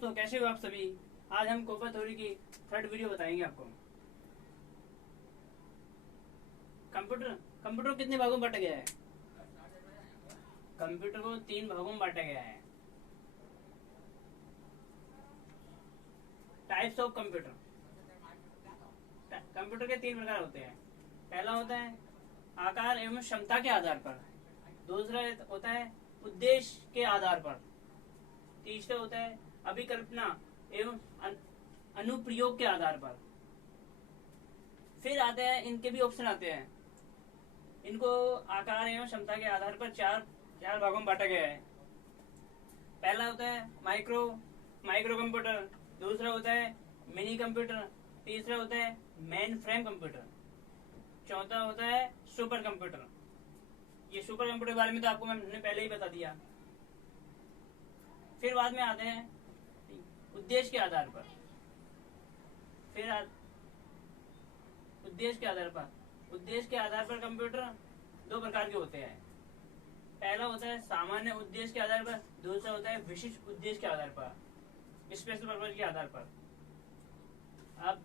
दोस्तों, कैसे हो आप सभी। आज हम कोपा थ्योरी की थर्ड वीडियो बताएंगे आपको। कंप्यूटर कंप्यूटर कितने भागों में बांटा गया है? कंप्यूटर को 3 भागों में बांटा गया है। Types of computer. कंप्यूटर के 3 प्रकार होते हैं। पहला होता है आकार एवं क्षमता के आधार पर। दूसरा होता है उद्देश्य के आधार पर। तीसरा होता है अभिकल्पना एवं अनुप्रयोग के आधार पर। फिर आते हैं इनके भी ऑप्शन आते हैं। इनको आकार एवं क्षमता के आधार पर चार भागों में बांटा गया है। पहला होता है माइक्रो कंप्यूटर। दूसरा होता है मिनी कंप्यूटर। तीसरा होता है मेन फ्रेम कंप्यूटर। चौथा होता है सुपर कंप्यूटर। ये सुपर कंप्यूटर के बारे में तो आपको मैंने पहले ही बता दिया। फिर बाद में आते हैं उद्देश्य के आधार पर। उद्देश्य के आधार पर कंप्यूटर 2 प्रकार के होते हैं। पहला होता है सामान्य उद्देश्य के आधार पर। दूसरा होता है विशिष्ट उद्देश्य के आधार पर, स्पेशल पर्पज के आधार पर। अब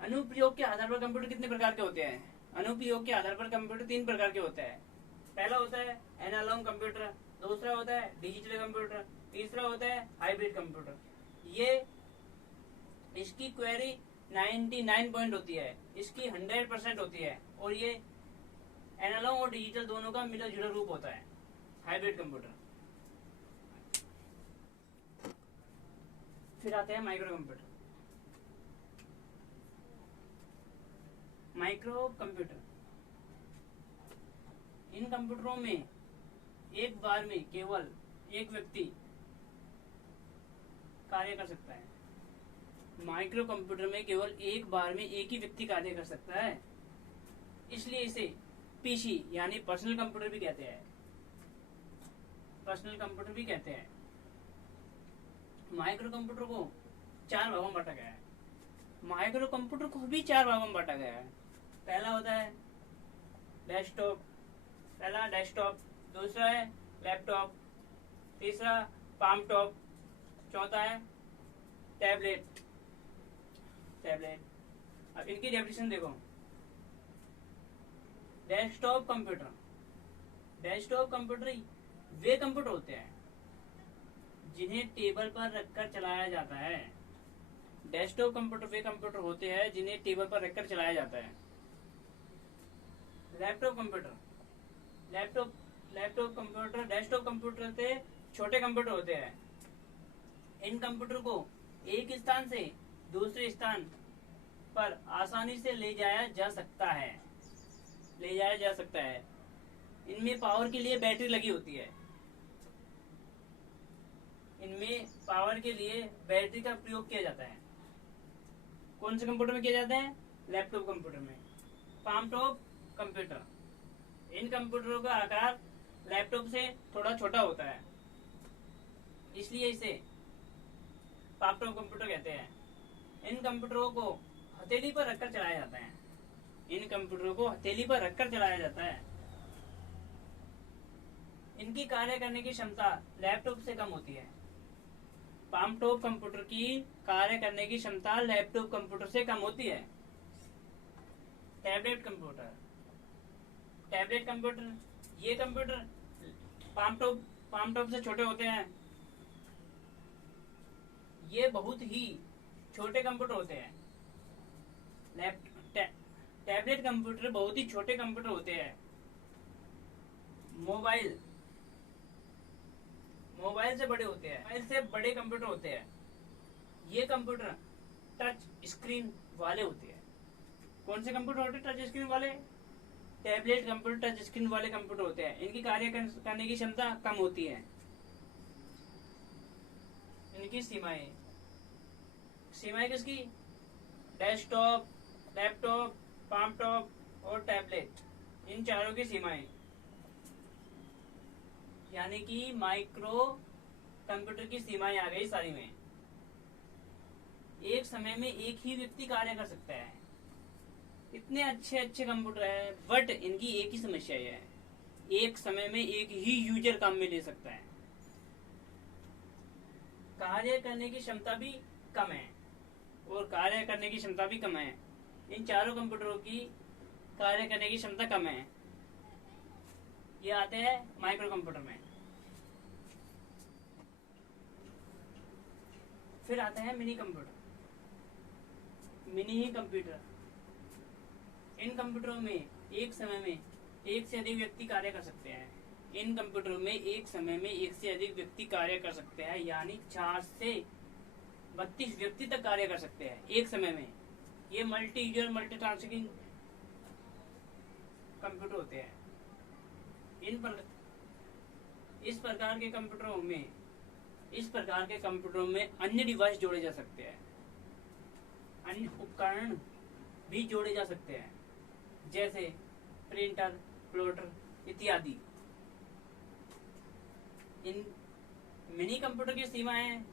अनुप्रयोग के आधार पर कंप्यूटर कितने प्रकार के होते हैं? अनुप्रयोग के आधार पर कंप्यूटर 3 प्रकार के होते हैं। पहला होता है एनालॉग कंप्यूटर। दूसरा होता है डिजिटल कंप्यूटर। तीसरा होता है हाइब्रिड कंप्यूटर। इसकी क्वेरी 99 पॉइंट होती है, इसकी 100% होती है, और ये एनालॉग और डिजिटल दोनों का मिला जुला रूप होता है हाइब्रिड कंप्यूटर। फिर आते हैं माइक्रो कंप्यूटर। इन कंप्यूटरों में एक बार में केवल एक व्यक्ति कार्य कर सकता है। माइक्रो कंप्यूटर में केवल एक बार में एक ही व्यक्ति कार्य कर सकता है, इसलिए इसे पीसी यानी पर्सनल कंप्यूटर भी कहते हैं। माइक्रो कंप्यूटर को 4 भागों में बांटा गया है। पहला होता है डेस्कटॉप। दूसरा है लैपटॉप। तीसरा पाम टॉप। चौथा है टैबलेट। अब इनकी डेफिनेशन देखो। डेस्कटॉप कंप्यूटर वे कंप्यूटर होते हैं जिन्हें टेबल पर रखकर चलाया जाता है। डेस्कटॉप कंप्यूटर वे कंप्यूटर होते हैं जिन्हें टेबल पर रखकर चलाया जाता है। लैपटॉप कंप्यूटर डेस्कटॉप कंप्यूटर से छोटे कंप्यूटर होते हैं। इन कंप्यूटर को एक स्थान से दूसरे स्थान पर आसानी से ले जाया जा सकता है। इनमें पावर के लिए बैटरी लगी होती है। इनमें पावर के लिए बैटरी का प्रयोग किया जाता है। कौन से कंप्यूटर में किया जाता है? लैपटॉप कंप्यूटर में। पाम टॉप कंप्यूटर, इन कंप्यूटरों का आकार लैपटॉप से थोड़ा छोटा होता है, इसलिए इसे पाम टॉप कंप्यूटर कहते हैं। इन कंप्यूटरों को हथेली पर रखकर चलाया जाता है। इनकी कार्य करने की क्षमता लैपटॉप से कम होती है। पाम टॉप कंप्यूटर की कार्य करने की क्षमता लैपटॉप कंप्यूटर से कम होती है। टैबलेट कंप्यूटर ये कंप्यूटर पाम टॉप से छोटे होते हैं। ये बहुत ही छोटे कंप्यूटर होते हैं। टैबलेट कंप्यूटर बहुत ही छोटे कंप्यूटर होते हैं। मोबाइल से बड़े होते हैं। मोबाइल से बड़े कंप्यूटर होते हैं। ये कंप्यूटर टच स्क्रीन वाले होते हैं। कौन से कंप्यूटर होते हैं टच स्क्रीन वाले? टैबलेट कंप्यूटर टच स्क्रीन वाले कंप्यूटर होते हैं। इनकी कार्य करने की क्षमता कम होती है। इनकी सीमाएं किसकी? डेस्कटॉप, लैपटॉप, पाम टॉप और टैबलेट, इन चारों की सीमाएं। यानी कि माइक्रो कंप्यूटर की सीमाएं आ गई सारी में। एक समय में एक ही व्यक्ति कार्य कर सकता है। इतने अच्छे कंप्यूटर है, बट इनकी एक ही समस्या है, एक समय में एक ही यूजर काम में ले सकता है। कार्य करने की क्षमता भी कम है और कार्य करने की क्षमता भी कम है। इन चारों कंप्यूटरों की कार्य करने की क्षमता कम है। ये आते हैं माइक्रो कंप्यूटर में। फिर आते हैं मिनी कंप्यूटर। मिनी कंप्यूटर, इन कंप्यूटरों में एक समय में एक से अधिक व्यक्ति कार्य कर सकते हैं। इन कंप्यूटरों में एक समय में एक से अधिक व्यक्ति कार्य कर सकते हैं, यानी 4 से 32 व्यक्ति तक कार्य कर सकते हैं एक समय में। ये मल्टी यूजर मल्टीटास्किंग कंप्यूटर होते हैं। इस प्रकार के कंप्यूटरों में अन्य डिवाइस जोड़े जा सकते हैं, अन्य उपकरण भी जोड़े जा सकते हैं, जैसे प्रिंटर, प्लॉटर इत्यादि। इन मिनी कंप्यूटर की सीमाएं,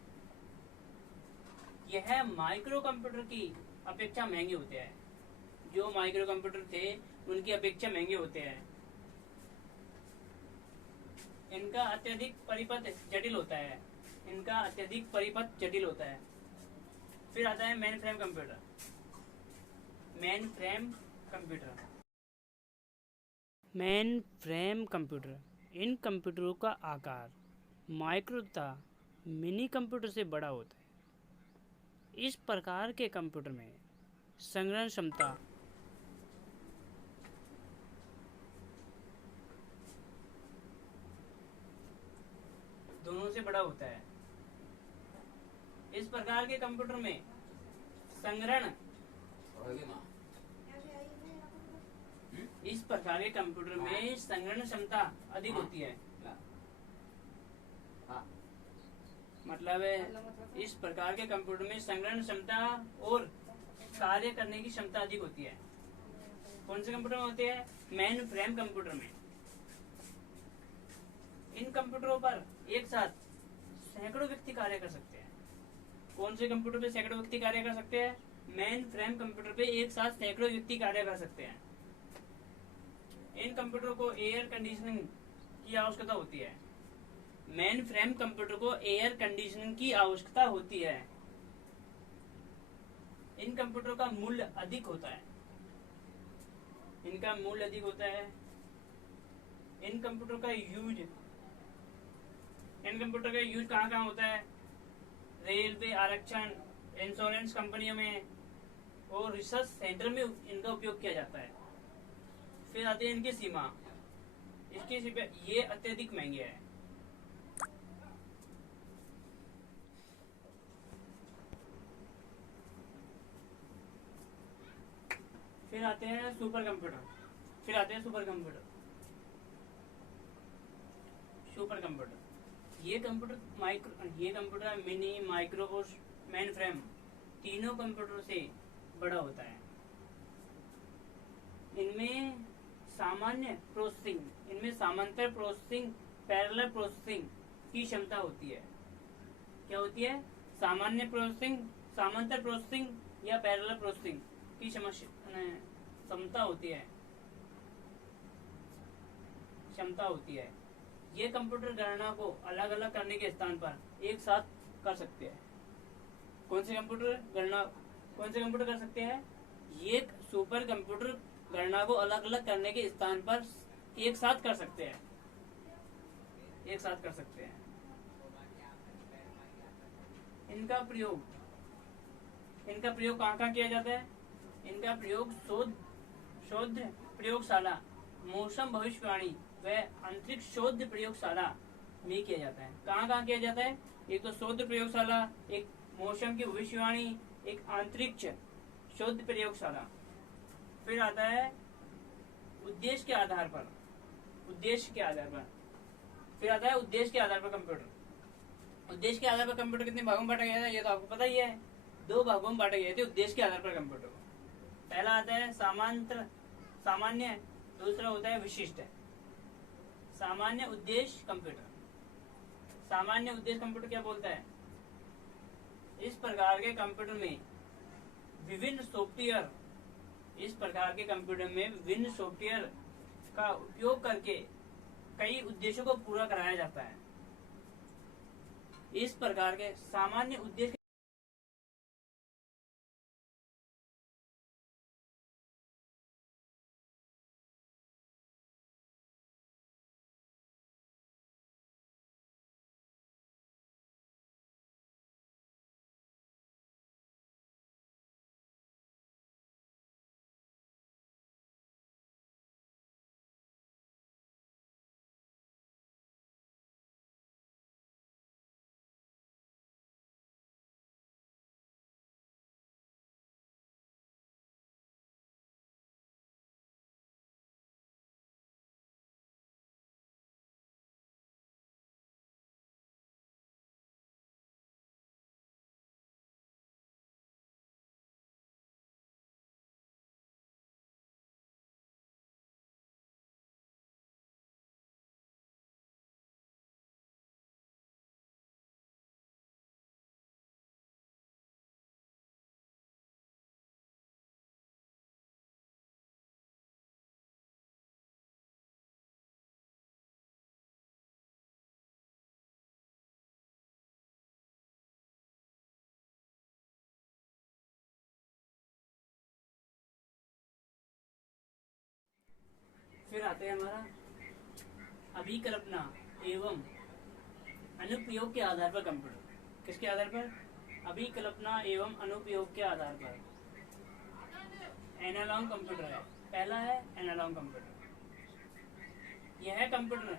यह माइक्रो कंप्यूटर की अपेक्षा महंगे होते हैं। जो माइक्रो कंप्यूटर थे उनकी अपेक्षा महंगे होते हैं। इनका अत्यधिक परिपथ जटिल होता है। फिर आता है मेन फ्रेम कंप्यूटर। इन कंप्यूटरों का आकार माइक्रो तथा मिनी कंप्यूटर से बड़ा होता है। इस प्रकार के कंप्यूटर में संग्रहण क्षमता दोनों से बड़ा होता है। इस प्रकार के कंप्यूटर में संग्रहण क्षमता अधिक होती है। मतलब इस प्रकार के कंप्यूटर में संग्रहण क्षमता और कार्य करने की क्षमता अधिक होती है। कौन से कंप्यूटर में होती है? मेन फ्रेम कंप्यूटर में। इन कंप्यूटरों पर एक साथ सैकड़ों व्यक्ति कार्य कर सकते हैं। कौन से कंप्यूटर पे सैकड़ों व्यक्ति कार्य कर सकते हैं? मेन फ्रेम कंप्यूटर पे एक साथ सैकड़ों व्यक्ति कार्य कर सकते हैं। इन कंप्यूटर को एयर कंडीशनिंग की आवश्यकता होती है। मेन फ्रेम कंप्यूटर को एयर कंडीशनिंग की आवश्यकता होती है। इन कंप्यूटर का मूल्य अधिक होता है। इन कंप्यूटर का यूज कहाँ होता है? रेलवे, आरक्षण, इंश्योरेंस कंपनियों में और रिसर्च सेंटर में इनका उपयोग किया जाता है। फिर आती है इनकी सीमा। ये अत्यधिक महंगे है। फिर आते हैं सुपर कंप्यूटर। ये कंप्यूटर मिनी, माइक्रो और मेन फ्रेम तीनों कंप्यूटर से बड़ा होता है। इनमें समांतर प्रोसेसिंग, पैरेलल प्रोसेसिंग की क्षमता होती है। क्या होती है? समांतर प्रोसेसिंग या पैरेलल प्रोसेसिंग की क्षमता होती है। ये कंप्यूटर गणना को अलग अलग करने के स्थान पर एक साथ कर सकते हैं। कौन से कंप्यूटर कर सकते हैं? ये सुपर कंप्यूटर गणना को अलग अलग करने के स्थान पर एक साथ कर सकते हैं। इनका प्रयोग कहाँ किया जाता है? इनका प्रयोग शोध प्रयोगशाला, मौसम भविष्यवाणी व अंतरिक्ष शोध प्रयोगशाला में किया जाता है। कहाँ किया जाता है? एक तो शोध प्रयोगशाला, एक मौसम की भविष्यवाणी, एक अंतरिक्ष शोध प्रयोगशाला। फिर आता है उद्देश्य के आधार पर कंप्यूटर। उद्देश्य के आधार पर कंप्यूटर कितने भागों में बांटा गया था? ये तो आपको पता ही है। 2 भागों में बांटे गए थे उद्देश्य के आधार पर कंप्यूटर को। पहला आता है सामान्य, दूसरा होता है विशिष्ट। सामान्य उद्देश्य कंप्यूटर क्या बोलता है? इस प्रकार के कंप्यूटर में विभिन्न सॉफ्टवेयर का उपयोग करके कई उद्देश्यों को पूरा कराया जाता है। इस प्रकार के सामान्य उद्देश्य फिर आते हैं हमारा अभिकल्पना एवं अनुप्रयोग के आधार पर कंप्यूटर। किसके आधार पर? अभिकल्पना एवं अनुप्रयोग के आधार पर। एनालॉग कंप्यूटर है, पहला है एनालॉग कंप्यूटर। यह कंप्यूटर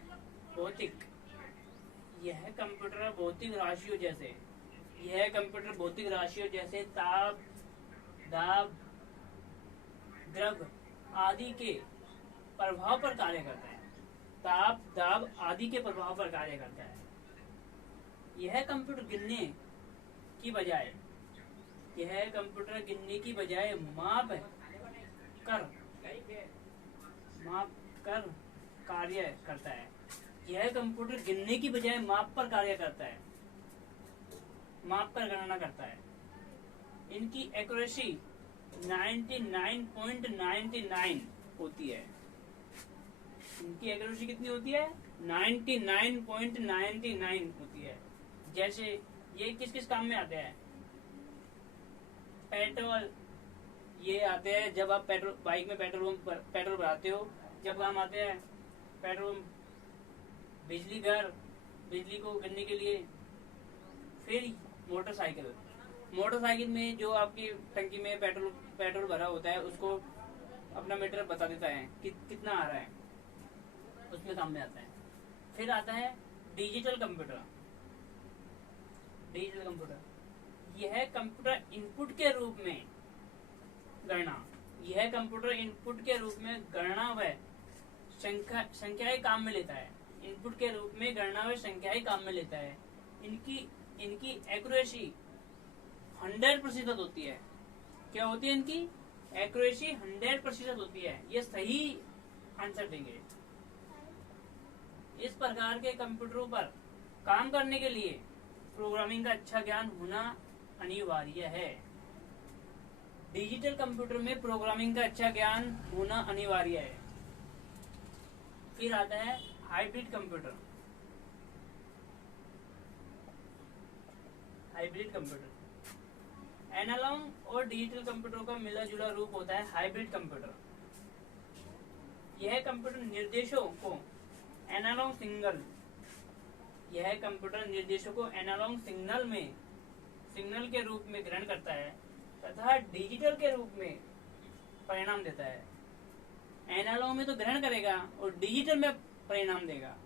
भौतिक राशियों जैसे ताप, दाब, द्रव आदि के प्रभाव पर कार्य करता है। ताप, दाब आदि के प्रभाव पर कार्य करता है। यह कंप्यूटर गिनने की बजाय माप कर कार्य करता है। यह कंप्यूटर गिनने की बजाय माप पर कार्य करता है, माप कर गणना करता है। इनकी एक्यूरेसी 99.99 होती है। इनकी एक्यूरेसी कितनी होती है? 99.99 होती है। जैसे ये किस किस काम में आते हैं? पेट्रोल, ये आते हैं जब आप बाइक में पेट्रोल भराते हो। जब काम आते हैं पेट्रोल, बिजली को गिनने के लिए। फिर मोटरसाइकिल में जो आपकी टंकी में पेट्रोल भरा होता है, उसको अपना मीटर बता देता है कि कितना आ रहा है, उसमें काम में आता है। फिर आता है डिजिटल कंप्यूटर। यह कंप्यूटर इनपुट के रूप में गणना व संख्याएं काम में लेता है। इनकी एक्यूरेसी 100% होती है। क्या होती है? इनकी एक्यूरेसी 100% होती है। ये सही आंसर देंगे। इस प्रकार के कंप्यूटरों पर काम करने के लिए प्रोग्रामिंग का अच्छा ज्ञान होना अनिवार्य है। डिजिटल कंप्यूटर में प्रोग्रामिंग का अच्छा ज्ञान होना अनिवार्य है। फिर आता है हाइब्रिड कंप्यूटर। एनालॉग और डिजिटल कंप्यूटर का मिला जुला रूप होता है हाइब्रिड कंप्यूटर। यह कंप्यूटर निर्देशों को एनालॉग सिग्नल के रूप में ग्रहण करता है तथा डिजिटल के रूप में परिणाम देता है। एनालॉग में तो ग्रहण करेगा और डिजिटल में परिणाम देगा।